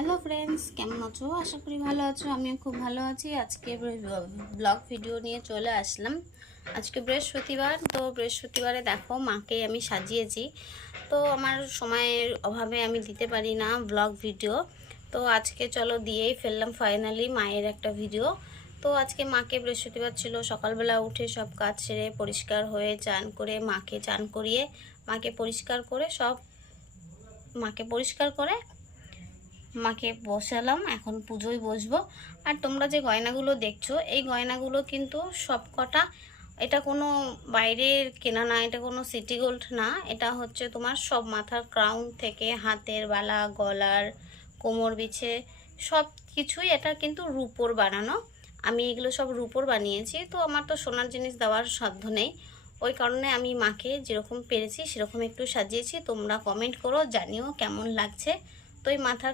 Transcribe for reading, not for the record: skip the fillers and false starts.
Hello friends, কেমন আছো? আশা করি ভালো আছো। আমিও খুব ভালো আছি। আজকে ব্লগ ভিডিও নিয়ে চলে আসলাম। আজকে বৃহস্পতিবার, তো বৃহস্পতিবারে দেখো মাকে আমি সাজিয়েছি। তো আমার সময়ের অভাবে আমি দিতে পারি না ব্লগ ভিডিও। তো আজকে চলো দিয়েই ফেললাম ফাইনালি মায়ের একটা ভিডিও। তো আজকে মাকে, বৃহস্পতিবার ছিল, সকালবেলা উঠে সব কাজ সেরে পরিষ্কার হয়ে চান করে মাকে চান করিয়ে মাকে পরিষ্কার করে মাকে বসালাম। এখন পুজোয় বসবো। আর তোমরা যে গয়নাগুলো দেখছো, এই গয়নাগুলো কিন্তু সব কটা, এটা কোনো বাইরের কেনা না, এটা কোনো সিটি গোল্ড না। এটা হচ্ছে তোমার সব মাথার ক্রাউন থেকে হাতের বালা, গলার, কোমর বিছে সব কিছুই এটা কিন্তু রূপোর বানানো। আমি এগুলো সব রূপোর বানিয়েছি। তো আমার তো সোনার জিনিস দেওয়ার সাধ্য নেই, ওই কারণে আমি মাকে যেরকম পেরেছি সেরকম একটু সাজিয়েছি। তোমরা কমেন্ট করো, জানিও কেমন লাগছে। তো এই মাথার